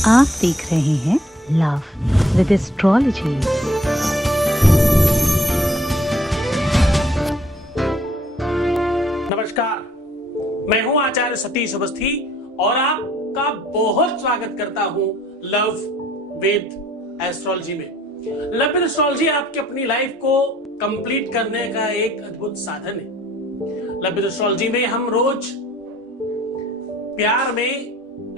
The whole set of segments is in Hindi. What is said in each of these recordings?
आप देख रहे हैं लव विद एस्ट्रोलॉजी। नमस्कार, मैं हूं आचार्य सतीश अवस्थी और आपका बहुत स्वागत करता हूं लव विद एस्ट्रोलॉजी में। लव विद एस्ट्रोलॉजी आपकी अपनी लाइफ को कंप्लीट करने का एक अद्भुत साधन है। लव विद एस्ट्रोलॉजी में हम रोज प्यार में,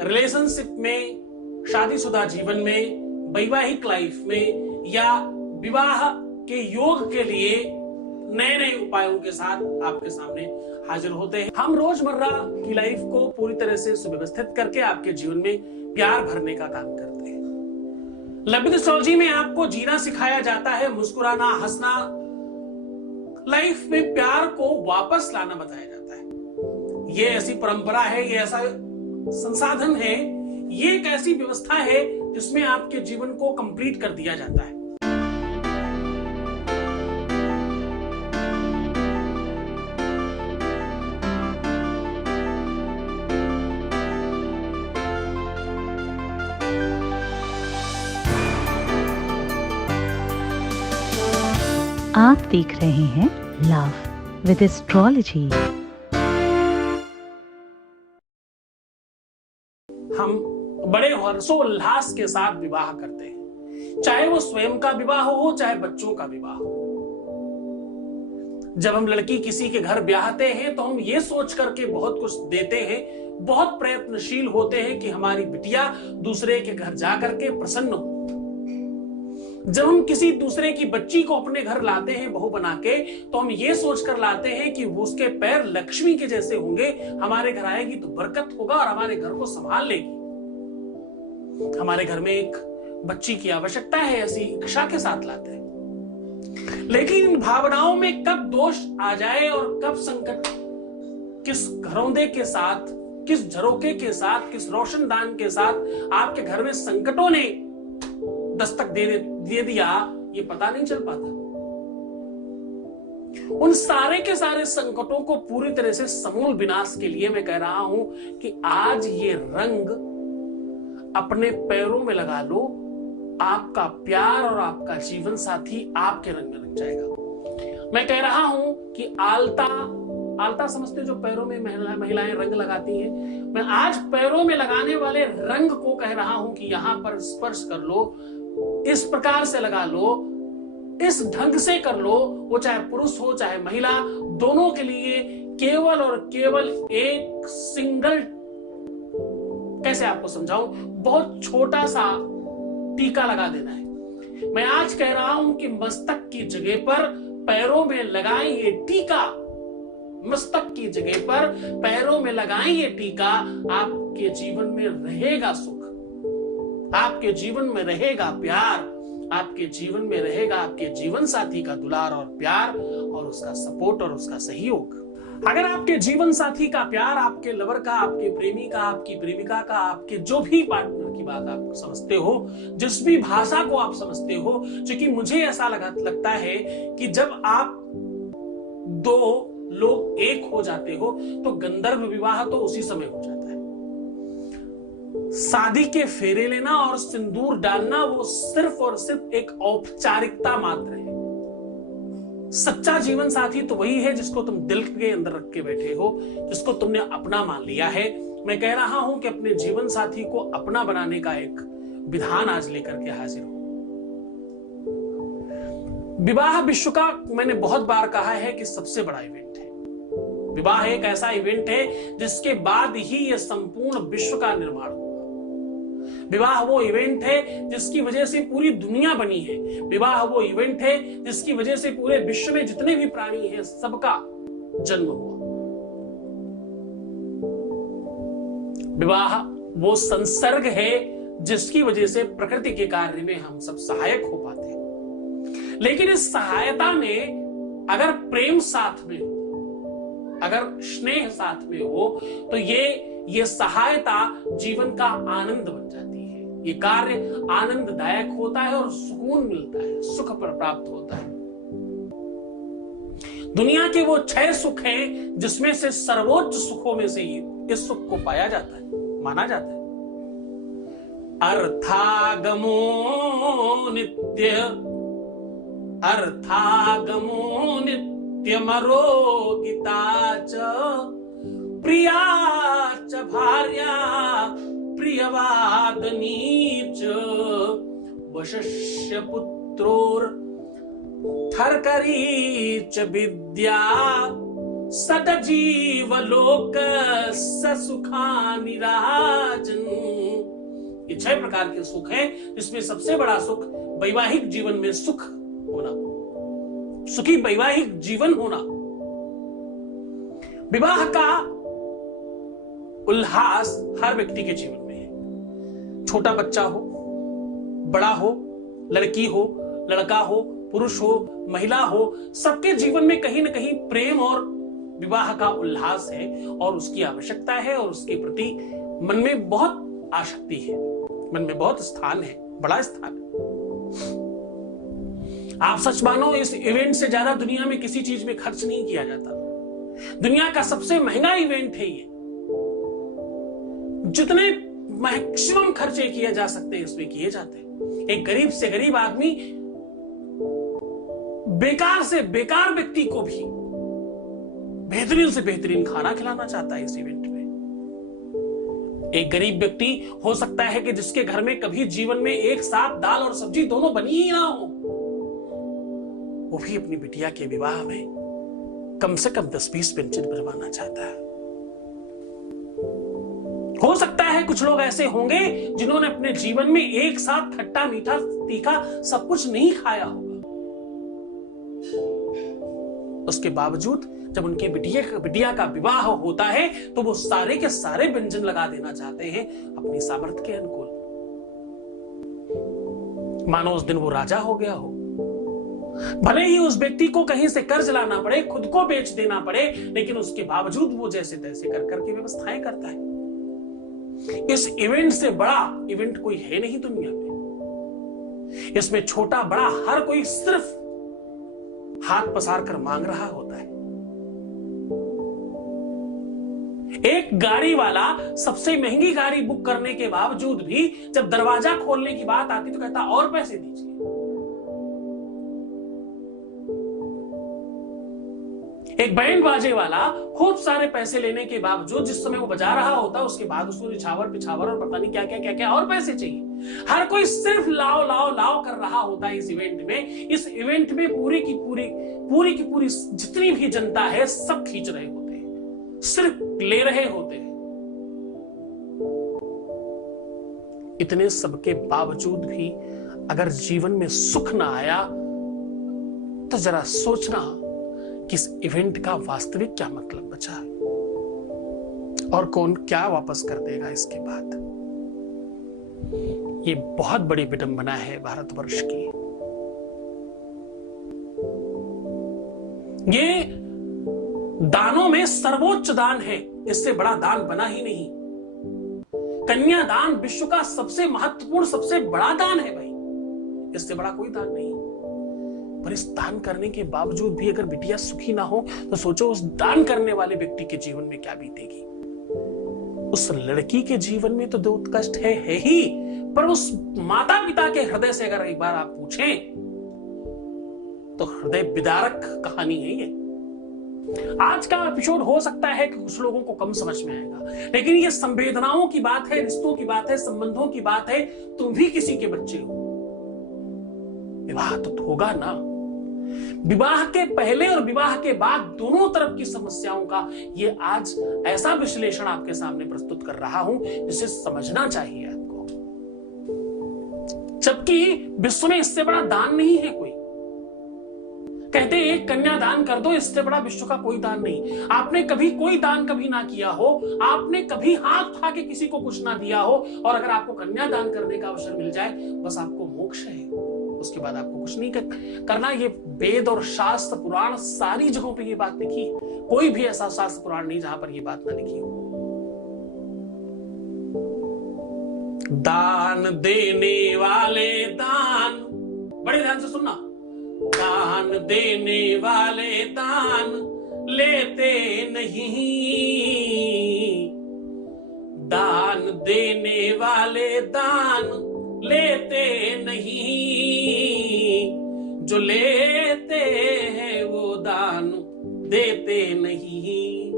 रिलेशनशिप में, शादीशुदा जीवन में, वैवाहिक लाइफ में या विवाह के योग के लिए नए नए उपायों के साथ आपके सामने हाजिर होते हैं। हम रोजमर्रा की लाइफ को पूरी तरह से सुव्यवस्थित करके आपके जीवन में प्यार भरने का काम करते हैं। लव विद एस्ट्रोलॉजी में आपको जीना सिखाया जाता है, मुस्कुराना, हंसना, लाइफ में प्यार को वापस लाना बताया जाता है। ये ऐसी परंपरा है, ये ऐसा संसाधन है, ये एक ऐसी व्यवस्था है जिसमें आपके जीवन को कंप्लीट कर दिया जाता है। आप देख रहे हैं लव विद एस्ट्रोलॉजी। हम बड़े हर्षोल्लास के साथ विवाह करते हैं, चाहे वो स्वयं का विवाह हो, चाहे बच्चों का विवाह हो। जब हम लड़की किसी के घर ब्याहते हैं तो हम ये सोच करके बहुत कुछ देते हैं, बहुत प्रयत्नशील होते हैं कि हमारी बिटिया दूसरे के घर जाकर के प्रसन्न हो। जब हम किसी दूसरे की बच्ची को अपने घर लाते हैं बहू बना के, तो हम ये सोचकर लाते हैं कि उसके पैर लक्ष्मी के जैसे होंगे, हमारे घर आएगी तो बरकत होगा और हमारे घर को संभाल लेगी। हमारे घर में एक बच्ची की आवश्यकता है, ऐसी इच्छा के साथ लाते हैं। लेकिन इन भावनाओं में कब दोष आ जाए और कब संकट किस घरौंदे के साथ, किस झरोके के साथ, किस रोशनदान के साथ आपके घर में संकटों ने दस्तक दे दिया, ये पता नहीं चल पाता। उन सारे के सारे संकटों को पूरी तरह से समूल विनाश के लिए मैं कह रहा हूं कि आज ये रंग अपने पैरों में लगा लो। आपका प्यार और आपका जीवन साथी आपके रंग में रंग जाएगा। मैं कह रहा हूं कि आलता समझते जो पैरों में महिलाएं रंग लगाती हैं, मैं आज पैरों में लगाने वाले रंग को कह रहा हूं कि यहां पर स्पर्श कर लो, इस प्रकार से लगा लो, इस ढंग से कर लो। वो चाहे पुरुष हो चाहे महिला, दोनों के लिए केवल और केवल एक सिंगल, कैसे आपको समझाऊं, बहुत छोटा सा टीका लगा देना है। मैं आज कह रहा हूं कि मस्तक की जगह पर पैरों में लगाएं ये टीका, मस्तक की जगह पर पैरों में लगाएं ये टीका। आपके जीवन में रहेगा सुख, आपके जीवन में रहेगा प्यार, आपके जीवन में रहेगा आपके जीवन साथी का दुलार और प्यार और उसका सपोर्ट और उसका सहयोग। अगर आपके जीवन साथी का प्यार, आपके लवर का, आपके प्रेमी का, आपकी प्रेमिका का, आपके जो भी पार्टनर की बात आप समझते हो, जिस भी भाषा को आप समझते हो, क्योंकि मुझे ऐसा लगता है कि जब आप दो लोग एक हो जाते हो तो गंधर्व विवाह तो उसी समय हो जाता है। शादी के फेरे लेना और सिंदूर डालना वो सिर्फ और सिर्फ एक औपचारिकता मात्र है। सच्चा जीवन साथी तो वही है जिसको तुम दिल के अंदर रख के बैठे हो, जिसको तुमने अपना मान लिया है। मैं कह रहा हूं कि अपने जीवन साथी को अपना बनाने का एक विधान आज लेकर के हाजिर हो। विवाह विश्व का, मैंने बहुत बार कहा है कि सबसे बड़ा इवेंट है। विवाह एक ऐसा इवेंट है जिसके बाद ही यह संपूर्ण विश्व का निर्माण होगा। विवाह वो इवेंट है जिसकी वजह से पूरी दुनिया बनी है। विवाह वो इवेंट है जिसकी वजह से पूरे विश्व में जितने भी प्राणी हैं सबका जन्म हुआ। विवाह वो संसर्ग है जिसकी वजह से प्रकृति के कार्य में हम सब सहायक हो पाते हैं। लेकिन इस सहायता में अगर प्रेम साथ में हो, अगर स्नेह साथ में हो, तो ये सहायता जीवन का आनंद बन जाती है। ये कार्य आनंददायक होता है और सुकून मिलता है, सुख प्राप्त होता है। दुनिया के वो 6 सुख हैं जिसमें से सर्वोच्च सुखों में से इस सुख को पाया जाता है, माना जाता है। अर्थागमो नित्य, अर्थागमो नित्यमरोगिता च, प्रिया च भार्या प्रियवादनी च, वशस्य पुत्रोर थर्करी च विद्या, सदजीवलोक सुखानि राजन्। ये 6 प्रकार के सुख हैं, जिसमें सबसे बड़ा सुख वैवाहिक जीवन में सुख होना, सुखी वैवाहिक जीवन होना। विवाह का उल्लास हर व्यक्ति के जीवन में है, छोटा बच्चा हो, बड़ा हो, लड़की हो, लड़का हो, पुरुष हो, महिला हो, सबके जीवन में कहीं ना कहीं प्रेम और विवाह का उल्लास है और उसकी आवश्यकता है और उसके प्रति मन में बहुत आसक्ति है, मन में बहुत स्थान है, बड़ा स्थान है। आप सच मानो, इस इवेंट से ज्यादा दुनिया में किसी चीज में खर्च नहीं किया जाता। दुनिया का सबसे महंगा इवेंट है ये। जितने मैक्सिमम खर्चे किए जा सकते हैं इसमें किए जाते हैं। एक गरीब से गरीब आदमी बेकार से बेकार व्यक्ति को भी बेहतरीन से बेहतरीन खाना खिलाना चाहता है इस इवेंट में। एक गरीब व्यक्ति हो सकता है कि जिसके घर में कभी जीवन में एक साथ दाल और सब्जी दोनों बनी ही ना हो, वो भी अपनी बिटिया के विवाह में कम से कम 10-20 व्यंजन बनवाना चाहता है। हो सकता है कुछ लोग ऐसे होंगे जिन्होंने अपने जीवन में एक साथ खट्टा मीठा तीखा सब कुछ नहीं खाया होगा। उसके बावजूद जब उनके बिटिया का विवाह होता है तो वो सारे के सारे व्यंजन लगा देना चाहते हैं अपनी सामर्थ्य के अनुकूल, मानो उस दिन वो राजा हो गया हो। भले ही उस व्यक्ति को कहीं से कर्ज लाना पड़े, खुद को बेच देना पड़े, लेकिन उसके बावजूद वो जैसे तैसे कर करके व्यवस्थाएं करता है। इस इवेंट से बड़ा इवेंट कोई है नहीं दुनिया में। इसमें छोटा बड़ा हर कोई सिर्फ हाथ पसार कर मांग रहा होता है। एक गाड़ी वाला सबसे महंगी गाड़ी बुक करने के बावजूद भी जब दरवाजा खोलने की बात आती तो कहता और पैसे दीजिए। एक बैंड बाजे वाला खूब सारे पैसे लेने के बावजूद जिस समय वो बजा रहा होता उसके बाद उसको निछावर पिछावर और पता नहीं क्या क्या क्या क्या और पैसे चाहिए। हर कोई सिर्फ लाओ लाओ लाओ कर रहा होता है इस इवेंट में। इस इवेंट में पूरी की पूरी जितनी भी जनता है सब खींच रहे होते हैं, सिर्फ ले रहे होते हैं। इतने सबके बावजूद भी अगर जीवन में सुख ना आया तो जरा सोचना कि इस इवेंट का वास्तविक क्या मतलब बचा है और कौन क्या वापस कर देगा इसके बाद। ये बहुत बड़ी विडंबना है भारतवर्ष की। ये दानों में सर्वोच्च दान है, इससे बड़ा दान बना ही नहीं। कन्यादान विश्व का सबसे महत्वपूर्ण सबसे बड़ा दान है भाई, इससे बड़ा कोई दान नहीं। पर इस दान करने के बावजूद भी अगर बिटिया सुखी ना हो तो सोचो उस दान करने वाले व्यक्ति के जीवन में क्या बीतेगी। उस लड़की के जीवन में तो दुख कष्ट है ही, पर उस माता पिता के हृदय से अगर एक बार आप पूछें तो हृदय विदारक कहानी है ये। आज का एपिसोड हो सकता है कि कुछ लोगों को कम समझ में आएगा, लेकिन ये संवेदनाओं की बात है, रिश्तों की बात है, संबंधों की बात है। तुम भी किसी के बच्चे हो, विवाह तो होगा ना। विवाह के पहले और विवाह के बाद दोनों तरफ की समस्याओं का ये आज ऐसा विश्लेषण आपके सामने प्रस्तुत कर रहा हूं जिसे समझना चाहिए आपको। जबकि विश्व में इससे बड़ा दान नहीं है कोई। कहते एक कन्या दान कर दो, इससे बड़ा विश्व का कोई दान नहीं। आपने कभी कोई दान कभी ना किया हो, आपने कभी हाथ उठा के किसी को कुछ ना दिया हो, और अगर आपको कन्या दान करने का अवसर मिल जाए बस आपको मोक्ष है, उसके बाद आपको कुछ नहीं करना। ये वेद और शास्त्र पुराण सारी जगहों पे ये बात लिखी है। कोई भी ऐसा शास्त्र पुराण नहीं जहां पर ये बात ना लिखी हो। दान देने वाले दान, बड़े ध्यान से सुनना, दान देने वाले दान लेते नहीं, दान देने वाले दान लेते नहीं, जो लेते हैं वो दान देते नहीं।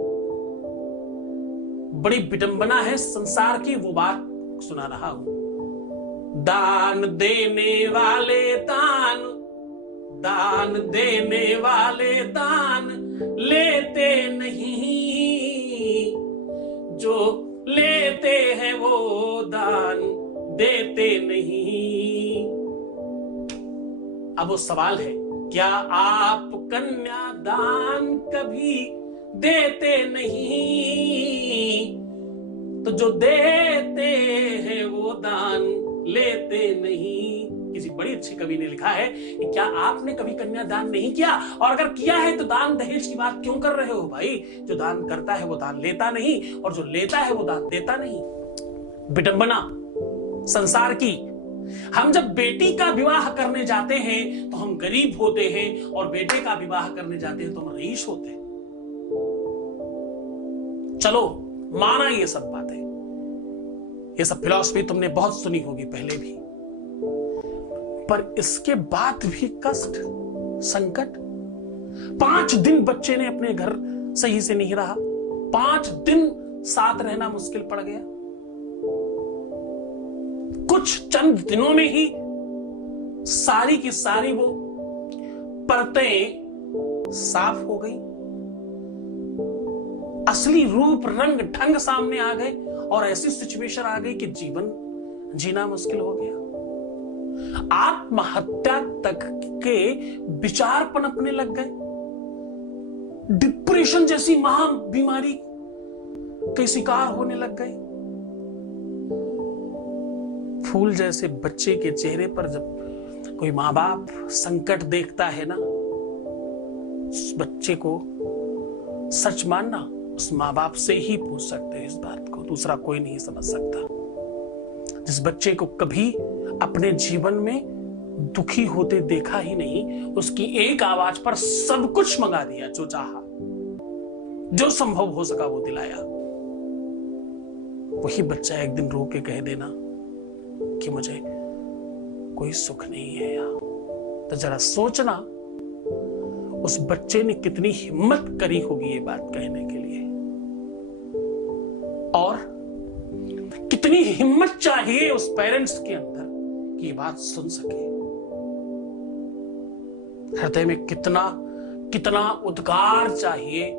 बड़ी विडंबना है, संसार की वो बात सुना रहा हूं। दान देने वाले दान, दान देने वाले दान लेते नहीं, जो लेते हैं वो दान देते नहीं। अब वो सवाल है, क्या आप कन्यादान कभी देते नहीं? तो जो देते हैं वो दान लेते नहीं। किसी बड़ी अच्छी कवि ने लिखा है कि क्या आपने कभी कन्यादान नहीं किया, और अगर किया है तो दान दहेज की बात क्यों कर रहे हो भाई? जो दान करता है वो दान लेता नहीं, और जो लेता है वो दान देता नहीं। विडंबना संसार की। हम जब बेटी का विवाह करने जाते हैं तो हम गरीब होते हैं, और बेटे का विवाह करने जाते हैं तो हम रईस होते हैं। चलो माना ये सब बातें, ये सब फिलॉसफी तुमने बहुत सुनी होगी पहले भी, पर इसके बाद भी कष्ट, संकट। 5 दिन बच्चे ने अपने घर सही से नहीं रहा, 5 दिन साथ रहना मुश्किल पड़ गया। कुछ चंद दिनों में ही सारी की सारी वो परतें साफ हो गई, असली रूप रंग ढंग सामने आ गए, और ऐसी सिचुएशन आ गई कि जीवन जीना मुश्किल हो गया। आत्महत्या तक के विचार पनपने लग गए, डिप्रेशन जैसी महा बीमारी के शिकार होने लग गए। फूल जैसे बच्चे के चेहरे पर जब कोई माँ बाप संकट देखता है ना, उस बच्चे को सच मानना उस माँ बाप से ही पूछ सकते हैं इस बात को, दूसरा कोई नहीं समझ सकता। जिस बच्चे को कभी अपने जीवन में दुखी होते देखा ही नहीं, उसकी एक आवाज पर सब कुछ मंगा दिया, जो चाहा, जो संभव हो सका वो दिलाया। वही बच्चा एक दिन रो के कह देना कि मुझे कोई सुख नहीं है यार, तो जरा सोचना उस बच्चे ने कितनी हिम्मत करी होगी ये बात कहने के लिए, और कितनी हिम्मत चाहिए उस पेरेंट्स के अंदर कि ये बात सुन सके। हृदय में कितना कितना उद्गार चाहिए,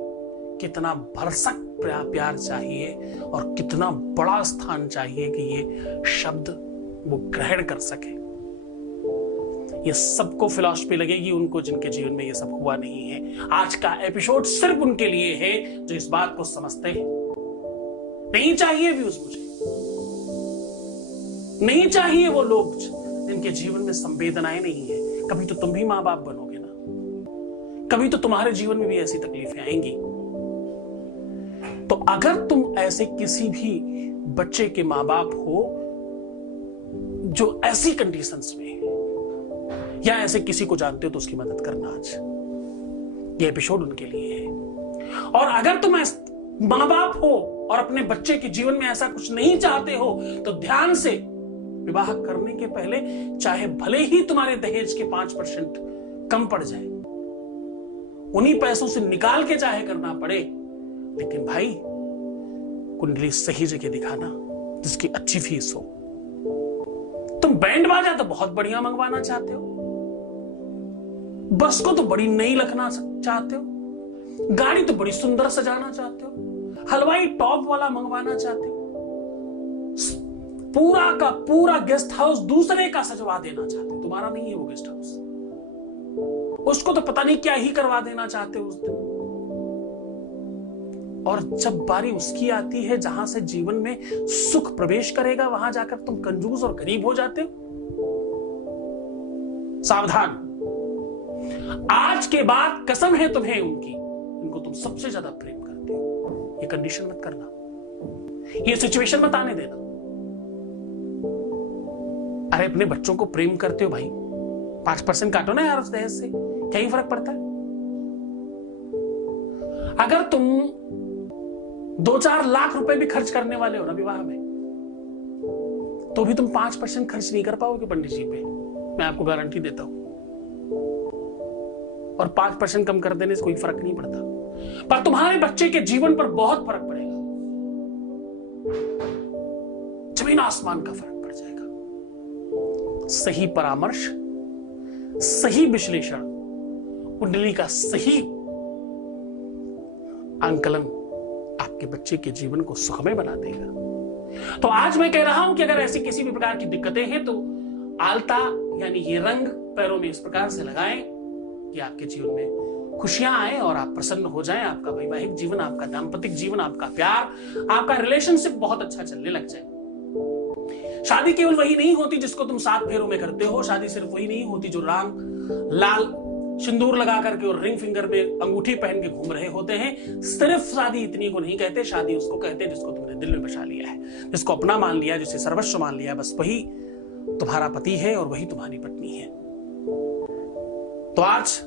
कितना भरसक प्यार चाहिए, और कितना बड़ा स्थान चाहिए कि ये शब्द वो ग्रहण कर सके। ये सबको फिलॉसफी लगेगी उनको जिनके जीवन में ये सब हुआ नहीं है। आज का एपिसोड सिर्फ उनके लिए है जो इस बात को समझते हैं। नहीं चाहिए व्यूज मुझे, नहीं चाहिए वो लोग जिनके जीवन में संवेदनाएं नहीं है। कभी तो तुम भी मां बाप बनोगे ना, कभी तो तुम्हारे जीवन में भी ऐसी तकलीफें आएंगी। तो अगर तुम ऐसे किसी भी बच्चे के मां बाप हो जो ऐसी कंडीशंस में है, या ऐसे किसी को जानते हो, तो उसकी मदद करना। आज ये एपिसोड उनके लिए है। और अगर तुम मां बाप हो और अपने बच्चे के जीवन में ऐसा कुछ नहीं चाहते हो, तो ध्यान से विवाह करने के पहले, चाहे भले ही तुम्हारे दहेज के 5% कम पड़ जाए, उन्हीं पैसों से निकाल के चाहे करना पड़े, लेकिन भाई कुंडली सही जगह दिखाना जिसकी अच्छी फीस हो। तुम बैंड बाजा तो बहुत बढ़िया मंगवाना चाहते हो, बस को तो बड़ी नई रखना चाहते हो, गाड़ी तो बड़ी सुंदर सजाना चाहते हो, हलवाई टॉप वाला मंगवाना चाहते हो, पूरा का पूरा गेस्ट हाउस दूसरे का सजवा देना चाहते हो, तुम्हारा नहीं है वो गेस्ट हाउस, उसको तो पता नहीं क्या ही करवा देना चाहते हो उस दिन। और जब बारी उसकी आती है जहां से जीवन में सुख प्रवेश करेगा, वहां जाकर तुम कंजूस और गरीब हो जाते हो। सावधान, आज के बाद कसम है तुम्हें उनकी, इनको तुम सबसे ज्यादा प्रेम करते हो। ये कंडीशन मत करना, ये सिचुएशन मत आने देना। अरे अपने बच्चों को प्रेम करते हो भाई, 5% काटो ना यार उस दहेज से, क्या ही फर्क पड़ता है। अगर तुम 2-4 लाख रुपए भी खर्च करने वाले हो ना विवाह में, तो भी तुम 5% खर्च नहीं कर पाओगे पंडित जी पे, मैं आपको गारंटी देता हूं। और 5% कम कर देने से कोई फर्क नहीं पड़ता, पर तुम्हारे बच्चे के जीवन पर बहुत फर्क पड़ेगा, जमीन आसमान का फर्क पड़ जाएगा। सही परामर्श, सही विश्लेषण, कुंडली का सही आंकलन आपके बच्चे के जीवन को सुखमय बना देगा। तो आज मैं कह रहा हूं कि अगर ऐसी किसी भी प्रकार की दिक्कतें हैं तो आलता यानी ये रंग पैरों में इस प्रकार से लगाएं कि आपके जीवन में खुशियां आए और आप प्रसन्न हो जाएं। आपका वैवाहिक जीवन, आपका दाम्पतिक जीवन, आपका प्यार, आपका रिलेशनशिप बहुत अच्छा चलने लग जाए। शादी केवल वही नहीं होती जिसको तुम 7 फेरों में करते हो। शादी सिर्फ वही नहीं होती जो रंग लाल सिंदूर लगा करके और रिंग फिंगर में अंगूठी पहन के घूम रहे होते हैं। सिर्फ शादी इतनी को नहीं कहते, शादी उसको कहते हैं जिसको तुमने दिल में बसा लिया है, जिसको अपना मान लिया, जिसे सर्वस्व मान लिया, बस वही तुम्हारा पति है और वही तुम्हारी पत्नी है। तो आज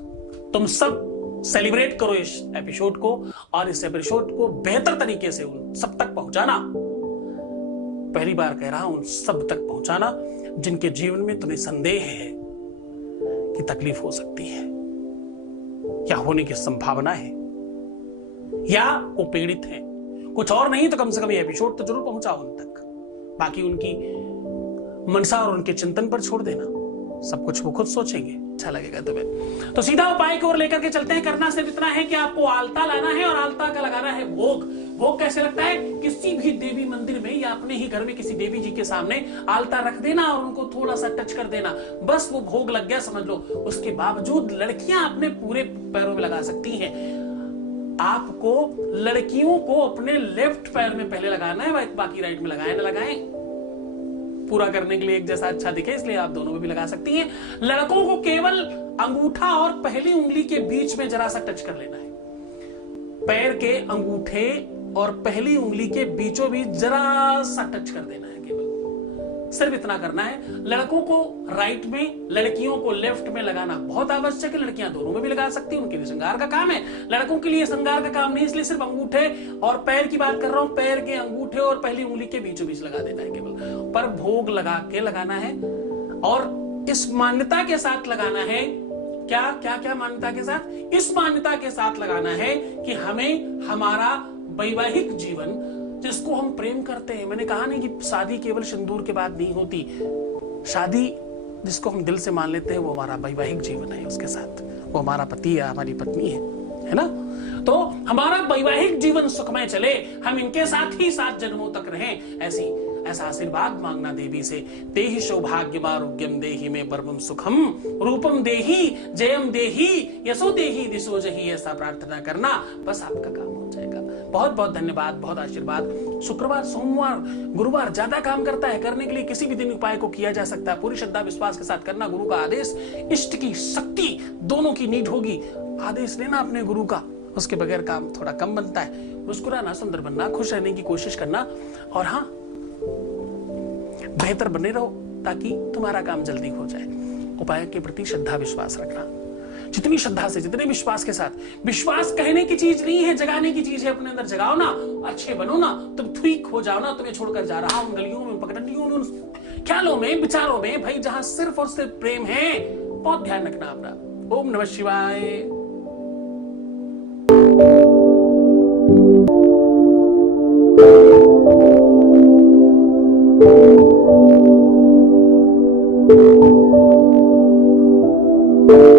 तुम सब सेलिब्रेट करो इस एपिसोड को और इस एपिसोड को बेहतर तरीके से उन सब तक पहुंचाना। पहली बार कह रहा हूं, उन सब तक पहुंचाना जिनके जीवन में तुम्हें संदेह है कि तकलीफ हो सकती है या होने की संभावना है या वो पीड़ित है। कुछ और नहीं तो कम से कम ये एपिसोड तो जरूर पहुंचाओ उन तक। बाकी उनकी मनसा और उनके चिंतन पर छोड़ देना, सब कुछ वो खुद सोचेंगे, अच्छा लगेगा तुम्हें। तो सीधा उपाय की ओर लेकर के चलते हैं। करना सिर्फ इतना है कि आपको आलता लाना है और आलता का लगाना है भोग। भोग कैसे लगता है? किसी भी देवी मंदिर में या अपने ही घर में किसी देवी जी के सामने आलता रख देना और उनको थोड़ा सा टच कर देना, बस वो भोग लग गया समझ लो। उसके बावजूद लड़कियां अपने पूरे पैरों में लगा सकती हैं। आपको लड़कियों को अपने लेफ्ट पैर में पहले लगाना है, बाकी राइट में लगाएं ना लगाएं, पूरा करने के लिए एक जैसा अच्छा दिखे, इसलिए आप दोनों में भी लगा सकती हैं। लड़कों को केवल अंगूठा और पहली उंगली के बीच में जरा सा टच कर लेना है। पैर के अंगूठे और पहली उंगली के बीचों बीच जरा सा टच कर देना है, केवल सिर्फ इतना करना है। लड़कों को राइट में, लड़कियों को लेफ्ट में लगाना बहुत आवश्यक है। लड़कियां दोनों में भी लगा सकती हैं, उनके लिए श्रृंगार का काम है। लड़कों के लिए श्रृंगार का काम नहीं, इसलिए सिर्फ अंगूठे और पैर की बात कर रहा हूं। पैर के अंगूठे और पहली उंगली के बीचों बीच लगा देना है केवल, पर भोग लगा के लगाना है और इस मान्यता के साथ लगाना है। क्या क्या क्या मान्यता के साथ? इस मान्यता के साथ लगाना है कि हमें हमारा वैवाहिक जीवन, जिसको हम प्रेम करते हैं, मैंने कहा नहीं कि शादी केवल सिंदूर के बाद नहीं होती, शादी जिसको हम दिल से मान लेते हैं वो हमारा वैवाहिक जीवन है, उसके साथ वो हमारा पति है, हमारी पत्नी है ना। तो हमारा वैवाहिक जीवन सुखमय चले, हम इनके साथ ही 7 जन्मों तक रहें, ऐसा आशीर्वाद मांगना देवी से। देहि सौभाग्यम आरोग्यम देहि में परमम सुखम रूपम देहि जयम देहि यशो देहि दिशो जहि, ऐसा प्रार्थना करना, बस आपका काम हो जाएगा। बहुत बहुत धन्यवाद, बहुत आशीर्वाद। शुक्रवार, सोमवार, गुरुवार ज्यादा काम करता है, करने के लिए किसी भी दिन उपाय को किया जा सकता है। पूरी श्रद्धा विश्वास के साथ करना, गुरु का आदेश, इष्ट की शक्ति दोनों की नीड होगी। आदेश लेना अपने गुरु का, उसके बगैर काम थोड़ा कम बनता है। मुस्कुराना, सुंदर बनना, खुश रहने की कोशिश करना और हाँ, बेहतर बने रहो ताकि तुम्हारा काम जल्दी हो जाए। उपाय के प्रति श्रद्धा विश्वास रखना, जितनी श्रद्धा से, जितने विश्वास के साथ। विश्वास कहने की चीज नहीं है, जगाने की चीज है। अपने अंदर जगाओ ना, अच्छे बनो ना, तुम ठीक हो जाओ ना। तुम्हें छोड़कर जा रहा हूं गलियों में, पगडंडियों में, ख्यालों में, विचारों में, भाई जहां सिर्फ और सिर्फ प्रेम है। बहुत ध्यान रखना अपना। ओम नमः शिवाय। you